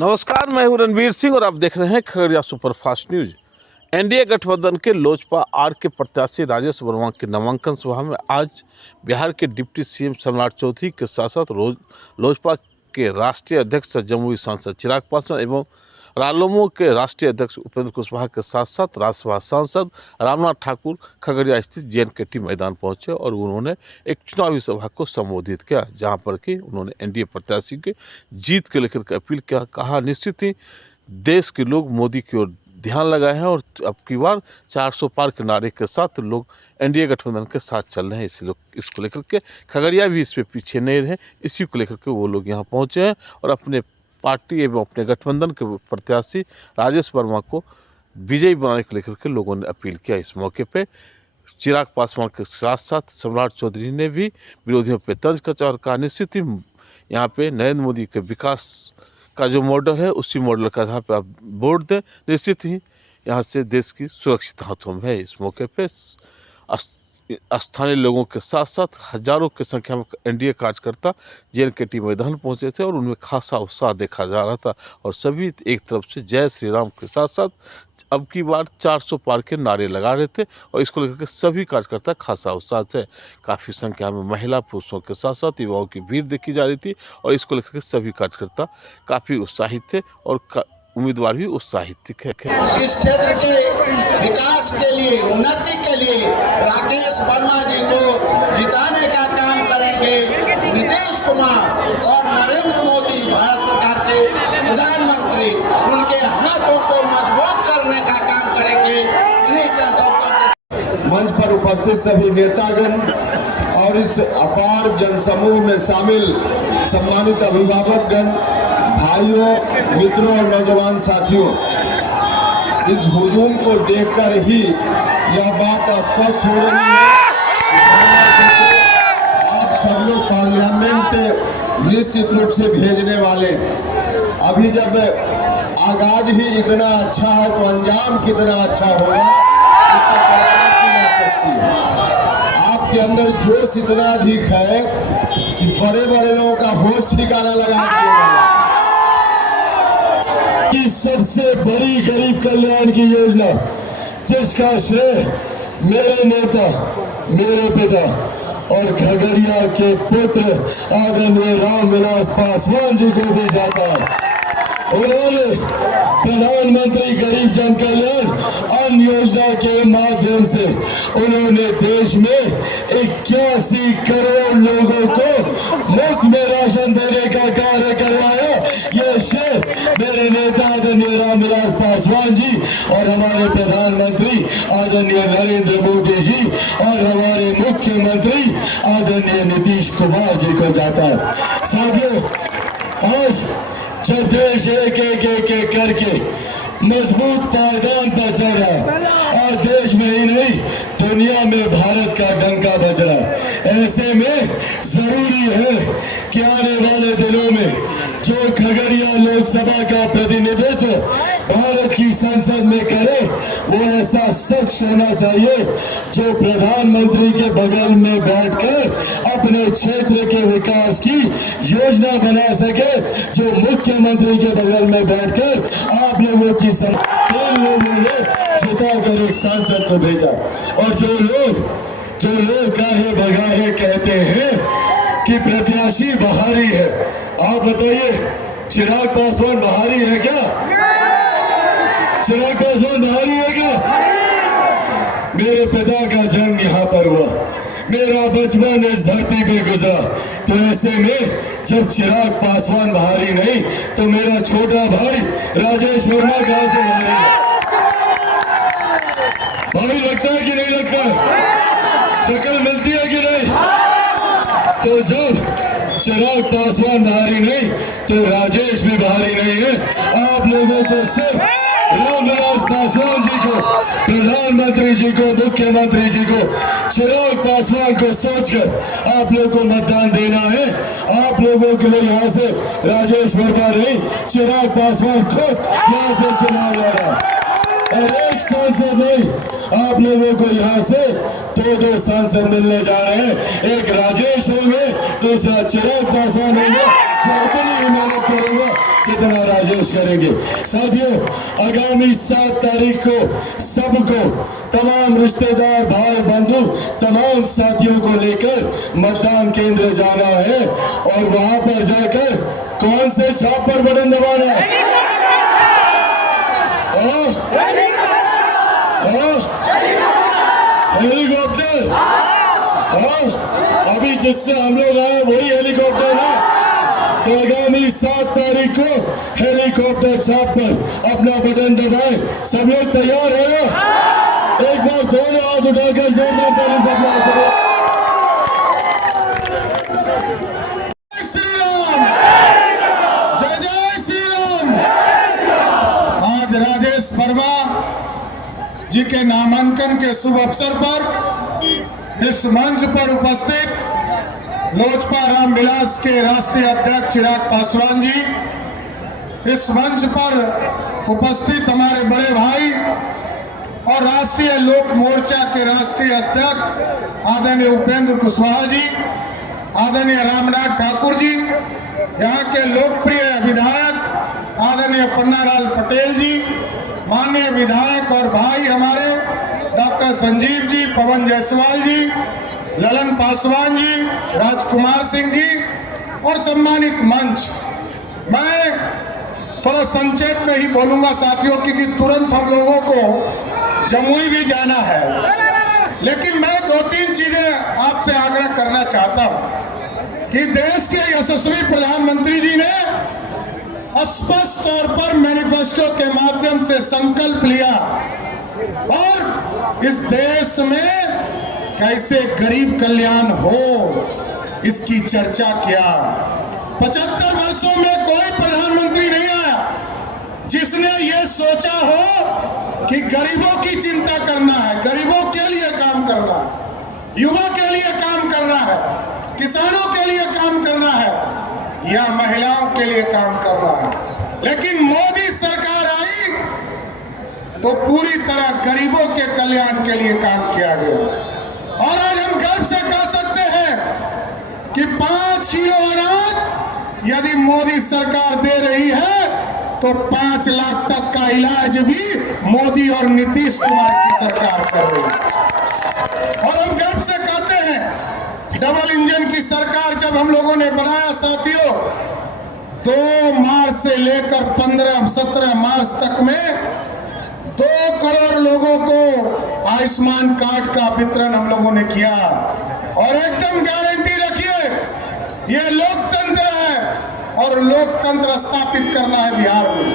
नमस्कार, मैं हूं रणवीर सिंह और आप देख रहे हैं खगड़िया सुपरफास्ट न्यूज। एनडीए गठबंधन के लोजपा आर के प्रत्याशी राजेश वर्मा की नामांकन सभा में आज बिहार के डिप्टी सीएम सम्राट चौधरी के साथ साथ लोजपा के राष्ट्रीय अध्यक्ष जमुई सांसद चिराग पासवान एवं रालोमो के राष्ट्रीय अध्यक्ष उपेंद्र कुशवाहा के साथ साथ राज्यसभा सांसद रामनाथ ठाकुर खगड़िया स्थित JNKT मैदान पहुंचे और उन्होंने एक चुनावी सभा को संबोधित किया, जहां पर कि उन्होंने एनडीए प्रत्याशी के जीत के लेकर के अपील किया। कहा, निश्चित ही देश के लोग मोदी की ओर ध्यान लगाए हैं और अब की बार 400 पार के नारे के साथ लोग एनडीए गठबंधन के साथ चल रहे हैं। इसी लोग इसको लेकर के खगड़िया भी इस पे पीछे नहीं रहे, इसी को लेकर के वो लोग यहाँ पहुँचे हैं और अपने पार्टी एवं अपने गठबंधन के प्रत्याशी राजेश वर्मा को विजयी बनाने को लेकर के लोगों ने अपील किया। इस मौके पे चिराग पासवान के साथ साथ सम्राट चौधरी ने भी विरोधियों पे तंज कसा और कहा, निश्चित ही यहाँ पे नरेंद्र मोदी के विकास का जो मॉडल है उसी मॉडल के आधार पर आप वोट दें, निश्चित ही यहाँ से देश की सुरक्षित हाथों में है। इस मौके पे स्थानीय लोगों के साथ साथ हजारों की संख्या में एनडीए कार्यकर्ता JNKT मैदान पहुंचे थे और उनमें खासा उत्साह देखा जा रहा था और सभी एक तरफ से जय श्री राम के साथ साथ अब की बार 400 पार के नारे लगा रहे थे और इसको लेकर के सभी कार्यकर्ता खासा उत्साह थे। काफ़ी संख्या में महिला पुरुषों के साथ साथ युवाओं की भीड़ देखी जा रही थी और इसको लेकर के सभी कार्यकर्ता काफ़ी उत्साहित थे और उम्मीदवार भी उत्साहित थे। इस क्षेत्र के विकास के लिए, उन्नति के लिए राकेश वर्मा जी को जिताने का काम करेंगे। नीतीश कुमार और नरेंद्र मोदी भारत सरकार के प्रधानमंत्री उनके हाथों को मजबूत करने का काम करेंगे। इन्हीं चंद शब्दों मंच पर उपस्थित सभी नेतागण और इस अपार जनसमूह में शामिल सम्मानित अभिभावकगण, भाइयों, मित्रों और नौजवान साथियों, इस हुजूम को देखकर ही यह बात स्पष्ट हो रही है आप सब लोग पार्लियामेंट निश्चित रूप से भेजने वाले। अभी जब आगाज ही इतना अच्छा है तो अंजाम कितना अच्छा होगा इसकी कल्पना की जा सकती है। आपके अंदर जोश इतना अधिक है कि बड़े बड़े लोगों का होश ठिकाना लगा दिया। की सबसे बड़ी गरीब कल्याण की योजना जिसका श्रेय मेरे नेता, मेरे पिता और खगड़िया के पुत्र आदरणीय रामविलास पासवान जी को दी जाता है। उन्होंने प्रधानमंत्री गरीब जन कल्याण अन्न योजना के माध्यम से उन्होंने देश में 81 करोड़ लोगों को मुफ्त में राशन देने का कार्य करवाया। ये श्रेय मेरे नेता आदरणीय रामविलास पासवान जी और हमारे प्रधानमंत्री आदरणीय नरेंद्र मोदी जी और हमारे मुख्यमंत्री आदरणीय नीतीश कुमार जी को जाता है। साथियों, आज जब देश एक करके मजबूत पायदान पर चल रहा है और देश में ही नहीं दुनिया में भारत का डंका बज रहा है, ऐसे में जरूरी है कि आने वाले दिनों में जो खगड़िया लोकसभा का प्रतिनिधित्व भारत की संसद में करे वो ऐसा शख्स होना चाहिए जो प्रधानमंत्री के बगल में बैठकर अपने क्षेत्र के विकास की योजना बना सके, जो मुख्यमंत्री के बगल में बैठकर आप लोगों की लोगों ने जिताकर एक सांसद को भेजा। और जो लोग गाहे बगाहे कहते हैं कि प्रत्याशी बाहरी है, आप बताइए चिराग पासवान बाहरी है क्या? चिराग पासवान बाहरी है क्या? मेरे पिता का जन्म यहाँ पर हुआ, मेरा बचपन इस धरती पे गुजरा, तो ऐसे में जब चिराग पासवान बाहरी नहीं तो मेरा छोटा भाई राजेश वर्मा कहां से बाहरी है? भाई लगता है कि नहीं लगता है? शक्ल मिलती है कि नहीं? तो जब चिराग पासवान बाहरी नहीं तो राजेश भी बाहरी नहीं है। आप लोगों को सिर्फ रामविलास पासवान जी को, प्रधानमंत्री जी को, मुख्यमंत्री जी को, चिराग पासवान को सोचकर आप लोगों को मतदान देना है। आप लोगों के लिए यहाँ से राजेश वर्मा नहीं, चिराग पासवान खुद यहाँ से चुनाव लड़ा। और एक सांसद नहीं, आप लोगों को यहाँ से दो सांसद मिलने जा रहे हैं। एक राजेश होंगे, दूसरा चिराग पासवान होंगे, जो अपनी मेहनत करेंगे जितना राजेश करेंगे। साथियों, आगामी 7 तारीख को सबको, तमाम रिश्तेदार, भाई बंधु, तमाम साथियों को लेकर मतदान केंद्र जाना है और वहां पर जाकर कौन से छाप पर बटन दबाना है? हेलीकॉप्टर। अभी जिससे हम लोग आए वही हेलीकॉप्टर ना, तो आगामी 7 तारीख को हेलीकॉप्टर छाप पर अपना बटन दबाएं। सब लोग तैयार है ना? एक बार दोनों हाथ उठाकर जोरदार ताली से अपना आशीर्वाद। श्री राम, जय जय श्री राम। आज राजेश वर्मा जी के नामांकन के शुभ अवसर पर इस मंच पर उपस्थित लोजपा रामविलास के राष्ट्रीय अध्यक्ष चिराग पासवान जी, इस मंच पर उपस्थित हमारे बड़े भाई और राष्ट्रीय लोक मोर्चा के राष्ट्रीय अध्यक्ष आदरणीय उपेंद्र कुशवाहा जी, आदरणीय रामनाथ ठाकुर जी, यहाँ के लोकप्रिय विधायक आदरणीय पन्नालाल पटेल जी, माननीय विधायक और भाई हमारे डॉक्टर संजीव जी, पवन जायसवाल जी, ललन पासवान जी, राजकुमार सिंह जी और सम्मानित मंच। मैं थोड़ा संक्षेप में ही बोलूंगा साथियों, क्योंकि तुरंत हम लोगों को जमुई भी जाना है। लेकिन मैं 2-3 चीजें आपसे आग्रह करना चाहता हूं कि देश के यशस्वी प्रधानमंत्री जी ने स्पष्ट तौर पर मैनिफेस्टो के माध्यम से संकल्प लिया और इस देश में कैसे गरीब कल्याण हो इसकी चर्चा किया। 75 वर्षों में कोई प्रधानमंत्री नहीं आया जिसने ये सोचा हो कि गरीबों की चिंता करना है, गरीबों के लिए काम करना है, युवा के लिए काम करना है, किसानों के लिए काम करना है या महिलाओं के लिए काम करना है। लेकिन मोदी सरकार आई तो पूरी तरह गरीबों के कल्याण के लिए काम किया गया। और आज हम गर्व से कह सकते हैं कि 5 किलो अनाज यदि मोदी सरकार दे रही है तो 5 लाख तक का इलाज भी मोदी और नीतीश कुमार की सरकार कर रही है। और हम गर्व से कहते हैं डबल इंजन की सरकार जब हम लोगों ने बनाया साथियों, 2 मार्च से लेकर 15-17 मार्च तक में 2 करोड़ लोगों को आयुष्मान कार्ड का वितरण हम लोगों ने किया। और एकदम गारंटी रखिए ये लोकतंत्र है और लोकतंत्र स्थापित करना है बिहार में।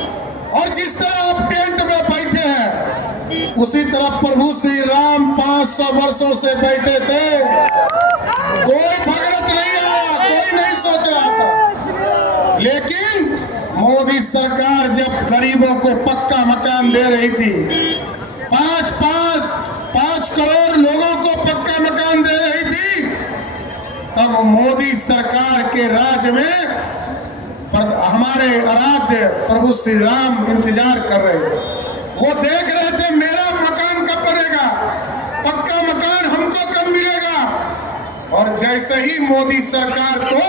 और जिस तरह आप टेंट में बैठे हैं उसी तरह प्रभु श्री राम 500 वर्षों से बैठे थे। कोई भगत नहीं आया, कोई नहीं सोच रहा था। लेकिन मोदी सरकार जब गरीबों को पक्का मकान दे रही थी, 5 करोड़ लोगों को पक्का मकान दे रही थी, तब मोदी सरकार के राज में हमारे आराध्य प्रभु श्री राम इंतजार कर रहे थे। वो देख रहे थे मेरा मकान कब बनेगा, पक्का मकान हमको कब मिलेगा। और जैसे ही मोदी सरकार को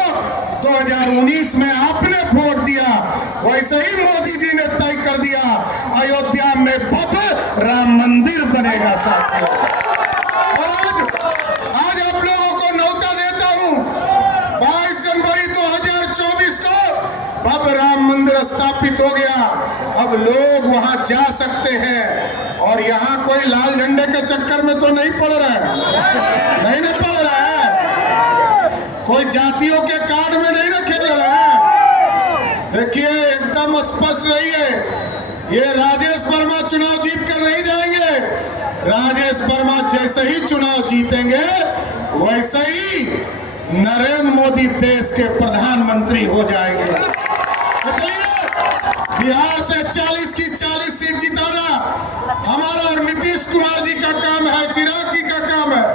2019 में आपने वोट दिया, वैसे ही मोदी जी ने तय कर दिया अयोध्या में भव्य राम मंदिर बनेगा साथियों। और आज आप लोगों को न्योता देता हूं, 22 जनवरी 2024 को भव्य राम मंदिर स्थापित हो गया। अब लोग वहां जा सकते हैं और यहाँ कोई लाल झंडे के चक्कर में तो नहीं पड़ रहा है, नहीं ना पड़ रहा है, कोई जातियों के कार्ड में नहीं ना खेल रहा है। देखिए एकदम स्पष्ट रहिए, ये राजेश वर्मा चुनाव जीत कर नहीं जाएंगे। राजेश वर्मा जैसे ही चुनाव जीतेंगे वैसे ही नरेंद्र मोदी देश के प्रधानमंत्री हो जाएंगे। इसलिए बिहार से 40 की 40 सीट जिताना हमारा और नीतीश कुमार जी का काम है, चिराग जी का काम है,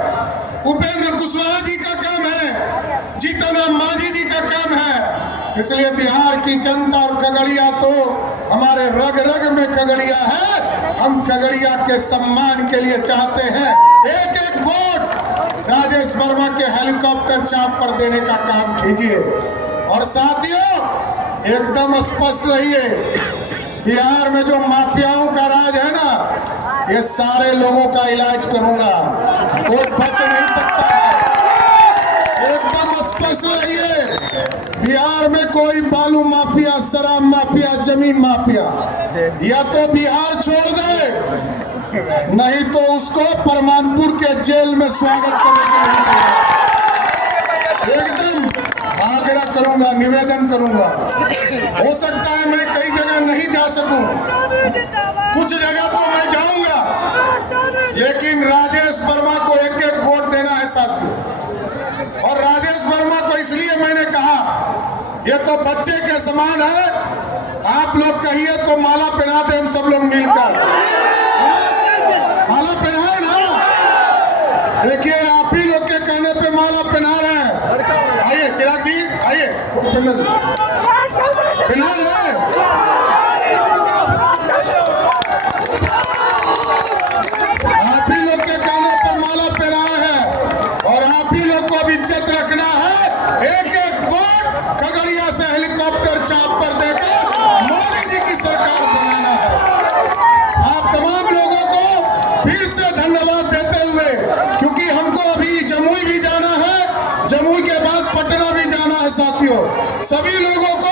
उपेंद्र कुशवाहा जी का काम है, जीतन राम मांझी जी का काम है। इसलिए बिहार की जनता और खगड़िया तो हमारे रग रग में खगड़िया है। हम हम खगड़िया के सम्मान के लिए चाहते हैं एक एक वोट राजेश वर्मा के हेलीकॉप्टर चाप पर देने का काम कीजिए। और साथियों, एकदम स्पष्ट रहिए, बिहार में जो माफियाओं का राज है ना, ये सारे लोगों का इलाज करूंगा, कोई बच नहीं सकता है। एकदम स्पष्ट रहिए, बिहार में कोई बालू माफिया, शराब माफिया, जमीन माफिया या तो बिहार छोड़ दे, नहीं तो उसको परमानपुर के जेल में स्वागत करने के लिए एकदम आग्रह करूंगा, निवेदन करूंगा। हो सकता है मैं कई जगह नहीं जा सकूं, कुछ जगह तो मैं जाऊंगा, लेकिन राजेश वर्मा को एक एक वोट देना है साथियों। और राजेश वर्मा को इसलिए मैंने कहा, ये तो बच्चे के समान है, आप लोग कहिए तो माला पहना दे हम सब लोग मिलकर। माला पहनाए ना, देखिए आप ही लोग के कहने पे माला पहना रहे हैं। आइए चिराग जी, आइए भूपेंद्र जी, पहना रहे। आप ही लोग के कहने पे माला पहनाए हैं और आप ही लोग को भी इज्जत रखना है। एक एक वोट खगड़िया से हेलीकॉप्टर चाप पर देकर मोदी जी की सरकार बनाना है। आप तमाम लोगों को फिर से धन्यवाद देते हुए, क्योंकि हमको अभी जमुई भी जाना है, जमुई के बाद पटना भी जाना है साथियों, सभी लोगों को